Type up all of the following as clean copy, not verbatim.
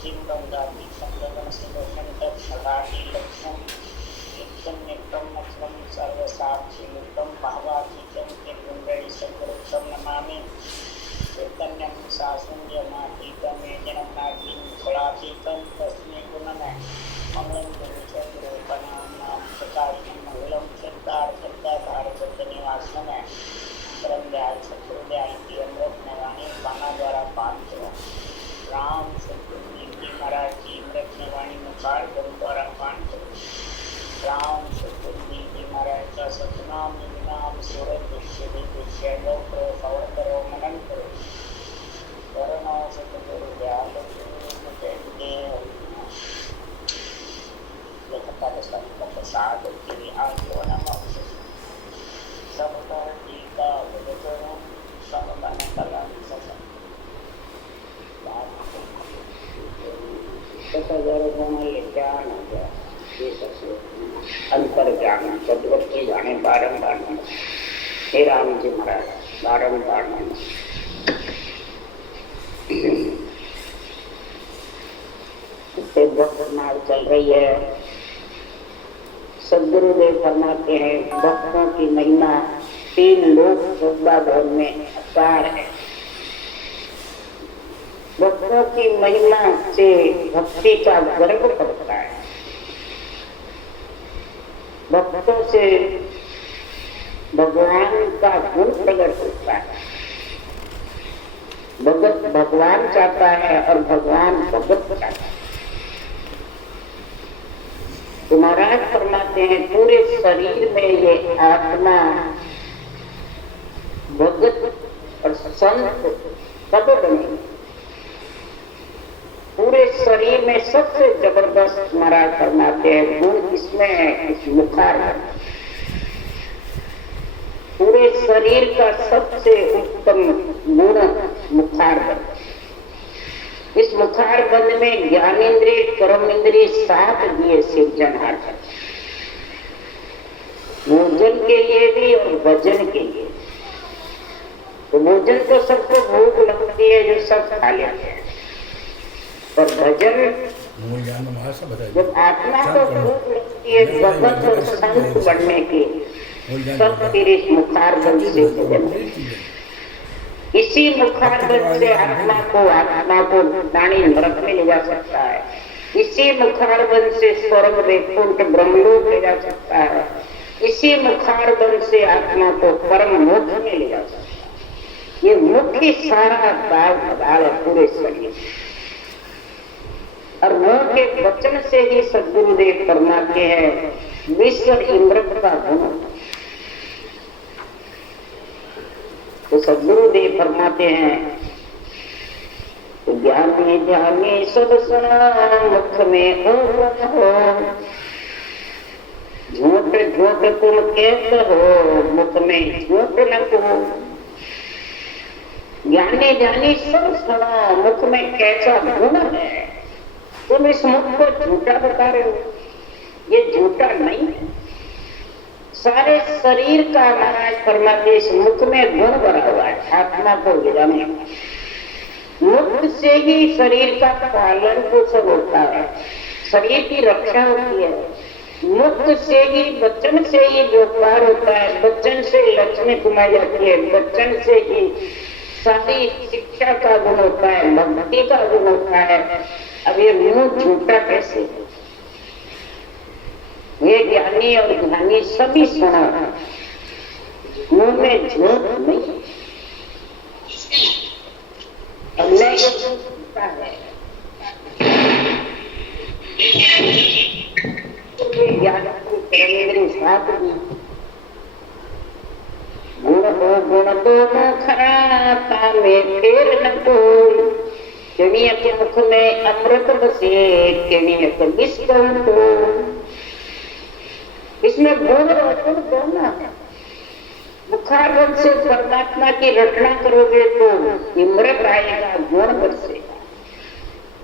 चिंतन दाती संगम सिंधुषण तत्सदाति लक्ष्यम नित्यं नित्यं मत्सरं सर्वसाक्षिमुक्तं भावातीतं किंगुंडरी सद्गुरुं नमामि चैतन्यं सासुंजमातीतं येजनं नागीं फलातीतं तस्मै गुणमय मंगलं गुरुचन्द्रोपनां चकारिणं मंगलं चित्तार्थदारचन्द्रनिवासमय परमदयाल सत्योदयाल की अमृत नवाणी बाणा द्वारा पाठ राम सतगुरु जी महाराज की अमृत नवाणी मुखार गुरु द्वारा पाठ राम सतगुरु जी महाराज का सतनाम निनाम सूरत विषय लो करो सवर करो मनन करो करुणा सतगुरु दयाल लेखता प्रसाद के आजीवन सब गीता अंतर ज्ञान सदगत की जाने बारंबार हे राम जी महाराज बारंबार चल रही है। सदगुरुदेव फरमाते हैं भक्तों की महिमा 3 लोक भवन में अपार है। भक्तों की महिमा से भक्ति का गर्व पड़ता है। भक्तों से भगवान का गुण प्रकट होता है। भगत भगवान चाहता है और भगवान भगत चाहता है। तो महाराज फरमाते हैं पूरे शरीर में ये आत्मा भगत और संत कब बने? पूरे शरीर में सबसे जबरदस्त महाराज फरमाते हैं गुण इसमें मुखार है। पूरे शरीर का सबसे उत्तम गुण मुखार है। इस मुखार बंद में ज्ञानेन्द्रिय कर्म इंद्रिय 7 दिए सिर्जनहार है। भोजन के लिए भी और भजन के लिए। तो भोजन तो सबको भूख लगती है जो सब खा लेते हैं, और भजन जब आत्मा को भूख लगती है भगत और संत बनने की सब फिर इस मुखार बंद से भजन। इसी मुखार बंद से आत्मा को दानी नरक में ले जा सकता है। इसी मुखार बंद से स्वर्ग वैकुंठ ब्रह्मलोक ले जा सकता है। इसी मुखार बंद से आत्मा को परम मोक्ष में ले जा सकता है। ये मुख्य सारा दाव है पूरे शरीर। और मुंह के वचन से ही सद्गुरुदेव फरमाते हैं विश्व इमृत का गुण। तो सद्गुरुदेव फरमाते हैं ज्ञानी ध्यानी सब सुना मुख में हो झूठ झूठ तुम कहते हो मुख में झूठ न कहो। ज्ञानी ध्यानी सब सुना मुख में कैसा गुण है, तुम इस मुख को झूठा बता रहे हो। ये झूठा नहीं है, सारे शरीर का महाराज फरमाते इस मुख में गुण भरा हुआ है। आत्मा को गिराने मुख से ही शरीर का पालन पोषण होता है, शरीर की रक्षा होती है। मुख से ही वचन से ही व्यापार होता है, वचन से लक्ष्मी कमाई जाती है, वचन से ही सारी शिक्षा का गुण होता है, भक्ति का गुण होता है। अब ये मुंह झूठा कैसे? ये ज्ञानी और ध्यानी सभी सुना मुंह में झूठ नहीं। अल्लाह ये झूठा है। ज्ञान की साथ भी गुण हो गुण दोनों खराता में फेर न कोई। चिड़िया के मुख में अमृत बसे चिड़िया को विष कहो। इसमें गुण और गुण दोनों है। मुखार बंद से परमात्मा की रचना करोगे तो अमृत आएगा, गुण बरसेगा।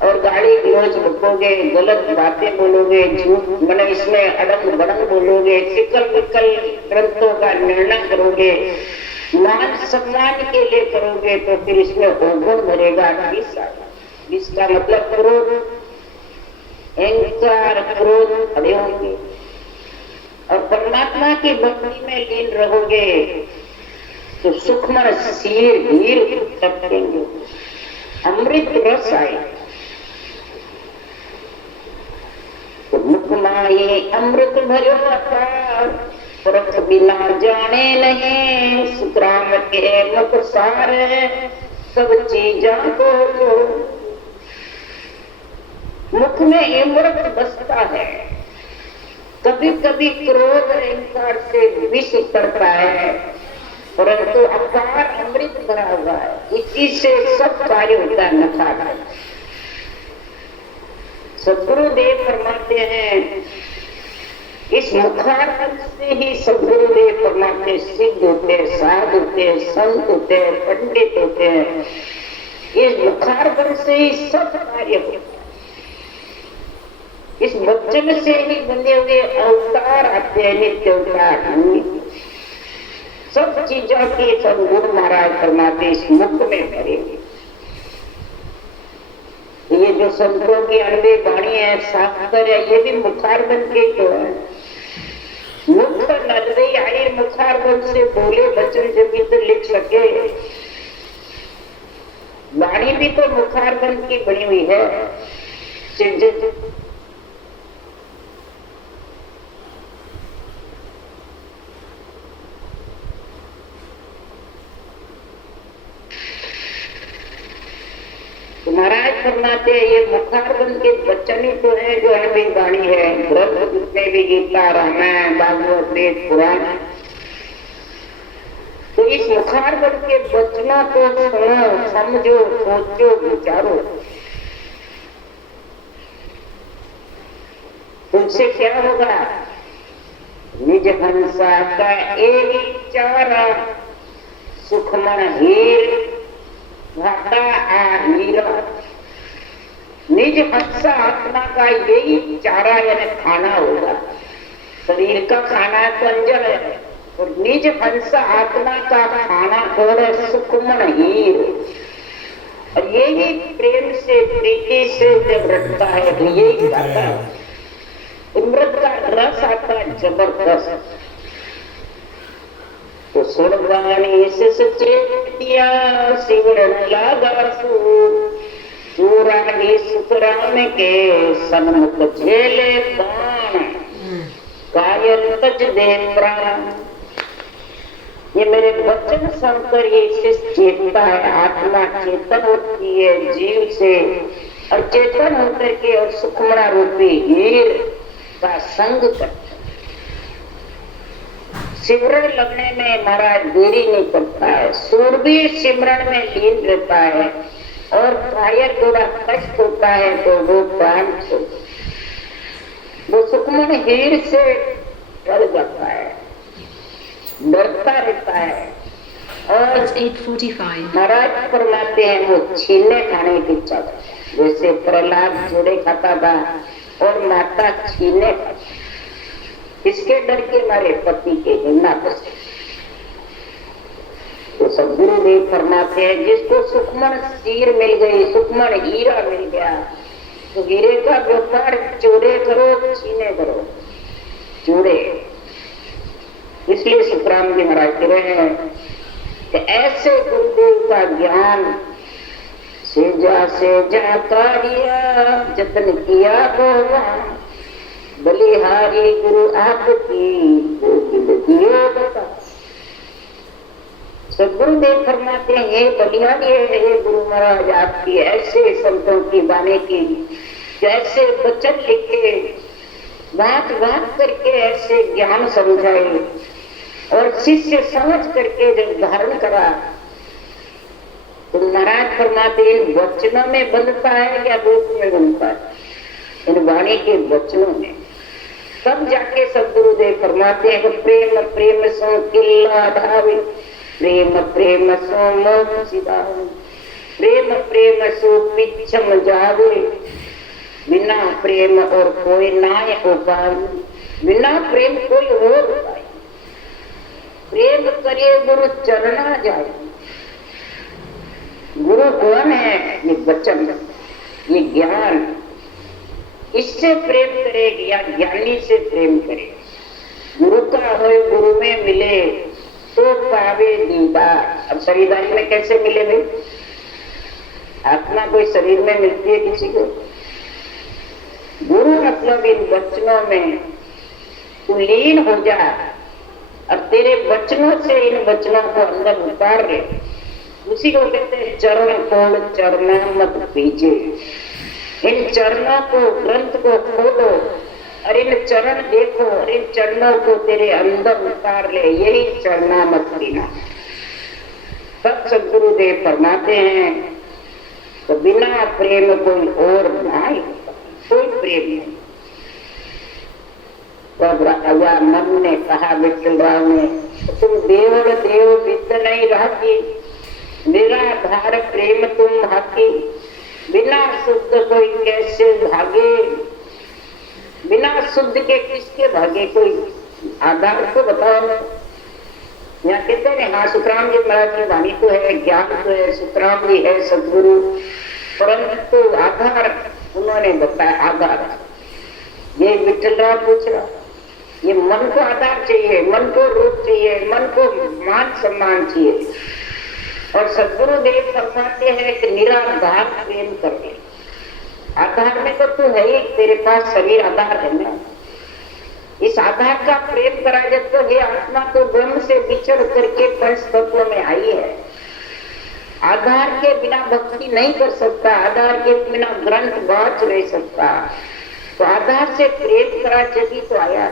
और गाली गलौज बकोगे, गलत बातें बोलोगे, झूठ मतलब इसमें अड़ंग बड़ंग बोलोगे, चिकल विकल ग्रंथों का निर्णय करोगे, मान सम्मान के लिए करोगे तो फिर इसमें अवगुण भरेगा, इसका मतलब क्रोध, अहंकार, क्रोध खड़े होंगे। और परमात्मा की भक्ति में लीन रहोगे तो सूक्ष्म शीर धीर टपकेंगे, अमृत रस आएगा। तो मुख माये अमृत भरो अपार, परख बिना जाने नहीं, सुखराम के मुख सार सब चीजा को। मुख में अमृत बसता है। कभी कभी क्रोध अहंकार से विष पड़ता है, परंतु अपार अमृत भरा हुआ है, इसी से सब कार्य होता है। नखा सदगुरुदेव फरमाते हैं, इस मुखारविंद से ही सदगुरुदेव फरमाते सिद्ध होते, साधु होते, संत होते, पंडित होते हैं। इस मुखारविंद से ही सब कार्य होते हैं। इस वचन से ही बने हुए अवतार आते हैं, नित्य अवतार। सब चीजों के सदगुरु महाराज फरमाते इस मुख में भरे। ये जो संतों की अणवे वाणी है, शास्त्र है, ये भी मुखारविंद के तो है। मुख नजरे आए, मुखारविंद से बोले वचन जब तो लिख सके। वाणी भी तो मुखारविंद की बनी हुई है। महाराज फरमाते हैं ये मुखारविंद के वचन ही तो है जो अणवी वाणी है। ग्रंथ जितने भी गीता, रामायण, भागवत, वेद, पुराण, तो इस मुखारविंद के वचनों को सुनो, समझो, सोचो, विचारो। तुमसे क्या होगा? निज हंसा का एक चारा, सुखमन हीर घाटा हीरा। निज हंसा आत्मा का यही चारा यानी खाना होगा। शरीर का खाना तो अंजर है, और निज हंसा आत्मा का खाना कौन है? सुखमन हीर। और यही प्रेम से, प्रीति से जब रखता है तो यही खाता है। अमृत का रस आता है जबरदस्त। तो सुरवाणी से सचेतिया सिमरन लागा सूरानी सुखराम के सन्मुख झेले बाण, कायल तज दे प्राण। ये मेरे वचन सुनकर ये चेतता है, आत्मा चेतन होती है जीव से, और चेतन होकर के और सुखमणा रूपी हीर का संग करता है। सिमरन लगने में महाराज देरी नहीं करता है। सूरवीर सिमरन में लीन रहता है, और कायर थोड़ा कष्ट होता है तो वो प्राण छोड़ता है। वो सुखमन हीर से डर जाता है, डरता रहता है। और 8:45 महाराज फरमाते हैं वो छीने खाने की इच्छा, जैसे प्रहलाद जोड़े खाता था और माता छीने खाती, इसके डर के मारे पति के हिम्मत बसे। तो सदगुरुदेव फरमाते हैं जिसको सुखमन शीर मिल गई, सुखमन हीरा मिल गया, तो हीरे का व्यापार चोरे करो, छीने करो, चोरे। इसलिए सुखराम जी महाराज कह रहे हैं कि ऐसे गुरुदेव का ज्ञान से जा कार्य जतन किया भगवान, बलिहारी गुरु आपकी सदगुरुदेव फरमाते हैं हे बलिहारी हे गुरु महाराज आपकी ऐसे संतों की बाने की कैसे वचन लिखे, बात बात करके ऐसे ज्ञान समझाए, और शिष्य समझ करके जब धारण करा तो महाराज फरमाते इन वचनों में बंधता है या रूप में बंधता है? इन वाणी के वचनों में। तब जाके सदगुरुदेव फरमाते हैं प्रेम प्रेम सो किल्ला धावे, प्रेम प्रेम सो मोक्ष सिधावे, प्रेम प्रेम सो पिछम जावे, बिना प्रेम और कोई नाय उपाय, बिना प्रेम कोई और उपाय। प्रेम करिए गुरु चरना जाए। गुरु कौन है? ये वचन। से प्रेम करे या ज्ञानी से प्रेम करे। गुरु का हो गुरु में मिले तो पावे दीदार। अब शरीरदारी में कैसे मिले भाई? आत्मा कोई शरीर में मिलती है किसी को? गुरु मतलब इन वचनों में तू लीन हो जा और तेरे वचनों से इन वचनों को अंदर उतार ले। उसी को कहते हैं चरण खोल चरणों मत पीछे। इन चरणों को, ग्रंथ को खोलो और इन चरण देखो और इन चरणों को तेरे अंदर उतार ले। यही चरणा मत पीना। तब सदगुरुदेव फरमाते हैं तो बिना प्रेम कोई और नहीं, कोई प्रेम नहीं। तब राजा मन ने कहा, विठल राव ने, तुम देव देव विद नहीं रहती, मेरा धार प्रेम तुम भागी। बिना शुद्ध कोई कैसे भागे? बिना शुद्ध के किसके भागे? कोई आधार तो बताओ ना। यहाँ कहते हैं हाँ सुखराम जी महाराज की वाणी तो है, ज्ञान तो है, सुखराम जी है सदगुरु, परंतु आधार उन्होंने बताया। आधार ये विठल राव पूछ रहा, ये मन को आधार चाहिए, मन को रूप चाहिए, मन को मान सम्मान चाहिए। और सदगुरुदेव फरमाते हैं कि निराधार प्रेम करके। आधार में तो तू है ही, तेरे पास शरीर आधार है ना। इस आधार का प्रेम करा जब तो ये आत्मा तो ब्रह्म से बिछड़ करके पंच तत्व में आई है। आधार के बिना भक्ति नहीं कर सकता, आधार के बिना ग्रंथ बाँच नहीं सकता। तो आधार से प्रेम करा जगी तो आया,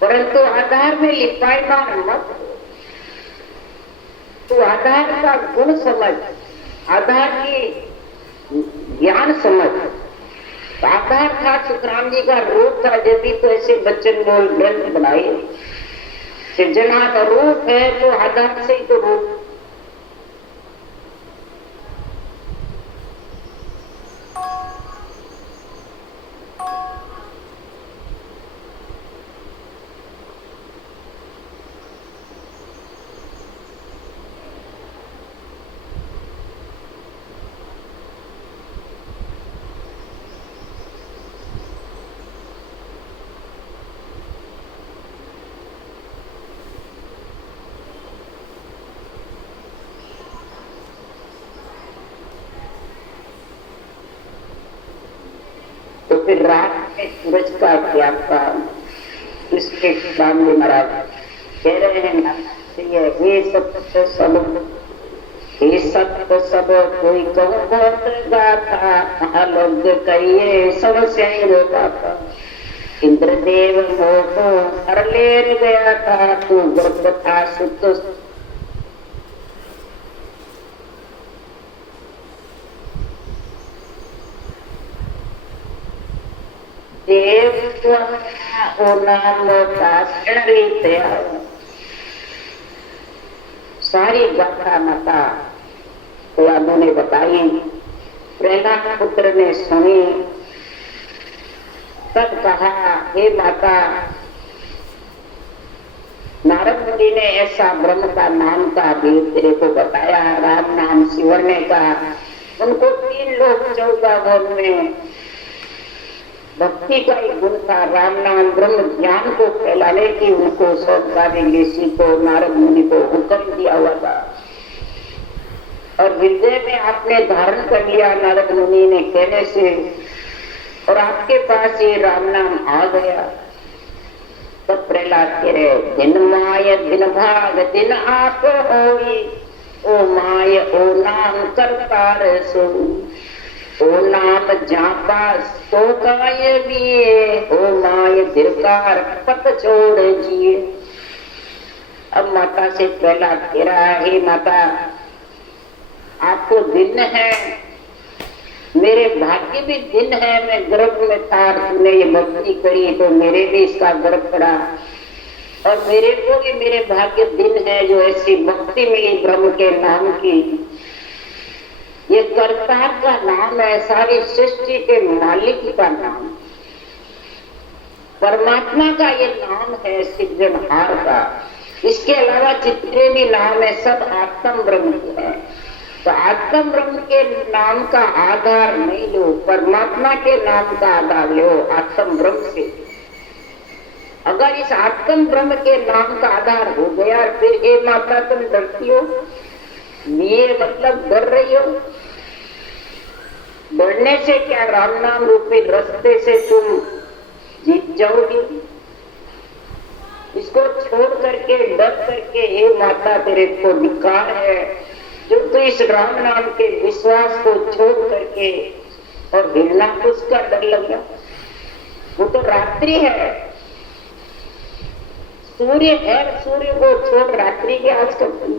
परंतु आधार में लिपायमान मत। तो आधार का गुण समझ, आधार की ज्ञान समझ। आधार था सुखराम जी का, रूप था यदि तो ऐसे बच्चन बोल ग्रंथ बनाए। सृजना का रूप है तो आधार से ही तो रूप। तो फिर रात में सूरज का त्याग का इसके सामने महाराज कह रहे हैं ना, ये सत्य सब, ये सत्य सब कोई कहो गाथा, लोग कहिए समस्या रोका। इंद्रदेव को हर ले गया था, तू गर्भ था सुत। सारी गाथा माता यादों ने बताई, प्रहलाद पुत्र ने सुनी। तब कहा, हे माता, नारद मुनि ने ऐसा ब्रह्म का नाम का भी तेरे को बताया, राम नाम शिवरने का। उनको 3 लोग 14 भवन में भक्ति का एक गुण था, राम नाम ब्रह्म ज्ञान को फैलाने की उनको सौभाग्य ऋषि को, नारद मुनि को हुक्म दिया हुआ था। और हृदय में आपने धारण कर लिया नारद मुनि ने कहने से, और आपके पास ये राम नाम आ गया। तब प्रहलाद कह रहे, दिन माय दिन भाग दिन आप होई, ओ माय ओ नाम करतार सो, ओ नाम जापा तो काय भी, ओ माय दिलकार पत छोड़ जिए। अब माता से प्रहलाद कह रहा है, हे माता, आपको दिन है, मेरे भाग्य भी दिन है, मैं गर्भ में था, तुमने ये भक्ति करी तो मेरे भी इसका गर्भ पड़ा, और मेरे को भी मेरे भाग्य दिन है जो ऐसी भक्ति मिली ब्रह्म के नाम की। ये कर्ता का नाम है, सारी सृष्टि के मालिक का नाम, परमात्मा का ये नाम है, सिद्धनहार का। इसके अलावा जितने भी नाम है सब आत्म ब्रह्म है। तो आत्म ब्रह्म के नाम का आधार नहीं लो, परमात्मा के नाम का आधार लो आत्म ब्रह्म से। अगर इस आत्म ब्रह्म के नाम का आधार हो गया, फिर हे माता तुम डरती हो, ये मतलब डर रही हो। डरने से क्या, राम नाम रूपी रास्ते से तुम जीत जाओगी। इसको छोड़ करके, डर करके, हे माता तेरे को धिक्कार है जो तू इस राम नाम के विश्वास को छोड़ करके और हिलना उसका डर लग रहा। वो तो रात्रि है, सूर्य है, सूर्य को छोड़ रात्रि के आज करती।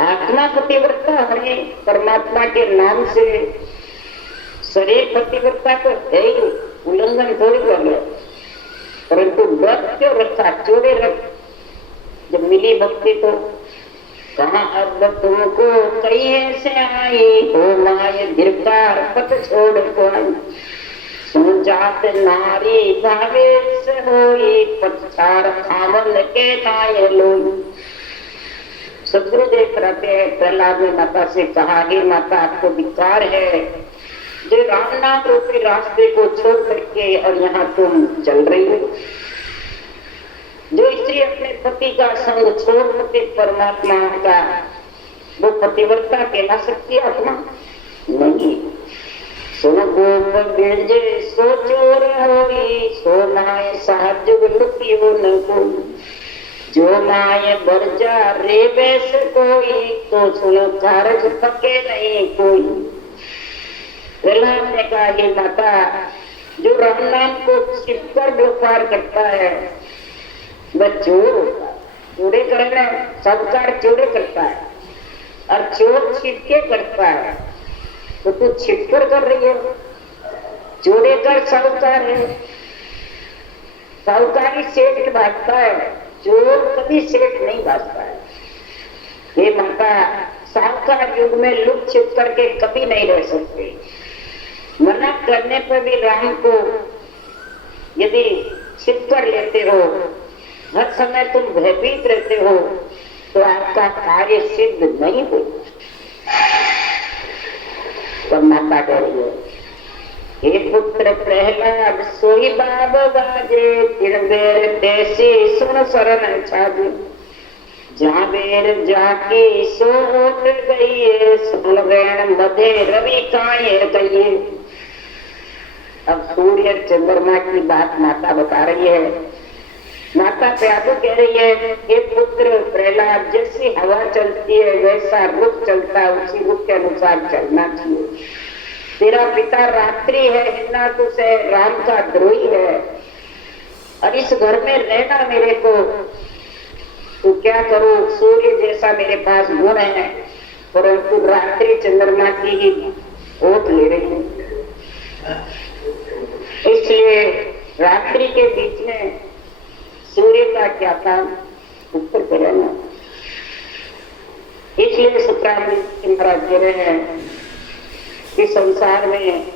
आत्मा पतिव्रता है परमात्मा के नाम से, शरीर पतिव्रता तो है ही, उल्लंघन थोड़ी कर लो, परंतु डर क्यों रखा, चोरे रख। जब मिली भक्ति तो कहा अब तुमको कहीं ऐसे आई हो माय गिरफ्तार पत छोड़ कौन सुन जात नारी भावेश होई पचार खावन के नाय लोई। सदगुरुदेव कहते हैं, प्रहलाद ने माता से कहा, हे माता आपको धिक्कार है जो राम नाम रूपी रास्ते को छोड़ करके और यहाँ तुम चल रही हो। जो स्त्री अपने पति का संग छोड़ करके परमात्मा का, वो पतिव्रता कहला सकती है आत्मा नहीं। सो गोपे सो चोर होई सो माय साहज लुटियो न कोई, जो माय बरजा रे बैस कोई तो सुनो कारज पके नहीं कोई। प्रहलाद ने कहा, हे माता जो राम नाम को छिपकर व्यापार करता है वह चोर होता है। चोरे करना, सबकार चोरे करता है और चोर छिपके करता है, तो तू छिपकर कर रही है। चोरे कर साहूकार है, साहूकारी सेठ भागता है, चोर कभी सेठ नहीं भागता है। ये माता साहूकार युग में लुक छिप करके कभी नहीं रह सकते। मना करने पर भी राम को यदि छिप कर लेते हो, हर समय तुम भयभीत रहते हो, तो आपका कार्य सिद्ध नहीं हो। तो माता कह रही है, हे पुत्र प्रहलाद सोई बाब बाजे तिन बेर देसी सुन शरण छाजे, जहाँ बेर जाके सो उठ गई सुन वेण मधे रवि काये कहिए। अब सूर्य चंद्रमा की बात माता बता रही है। माता प्यादो कह रही है, हे पुत्र प्रहलाद जैसी हवा चलती है वैसा रुख चलता है, उसी रुख के अनुसार चलना चाहिए। तेरा पिता रात्रि है, हिन्नातुस है, राम का द्रोही है, और इस घर में रहना मेरे को, तो क्या करो, सूर्य जैसा मेरे पास गुण है, परंतु रात्रि चंद्रमा की ही ओट ले रही हूँ। इसलिए रात्रि के बीच में सूर्य का क्या काम, उत्तर पे रहना। इसलिए शुक्राचार्य महाराज कह रहे हैं कि संसार में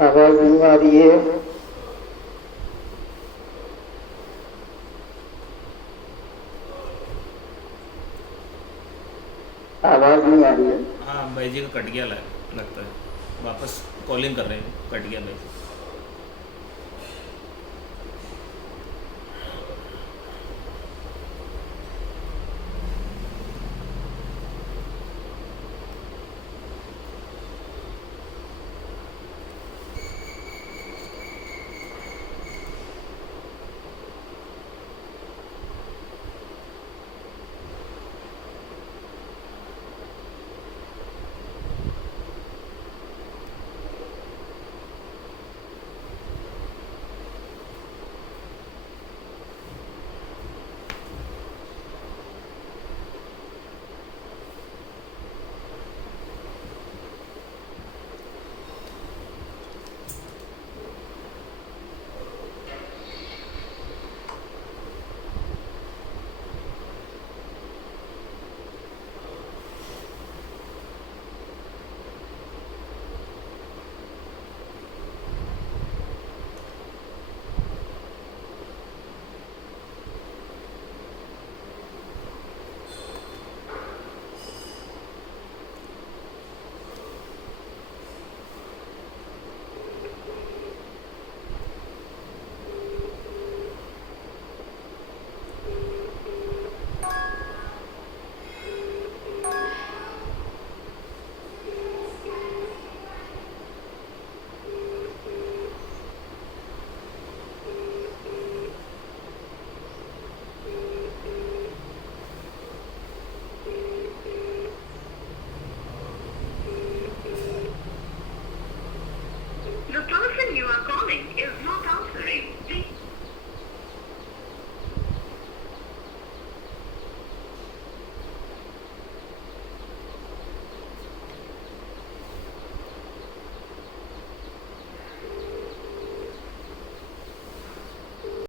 आवाज नहीं आ रही है। आवाज नहीं आ रही है। हाँ भाई जी का कट गया लगता है, वापस कॉलिंग कर रहे हैं, कट गया भाई जी।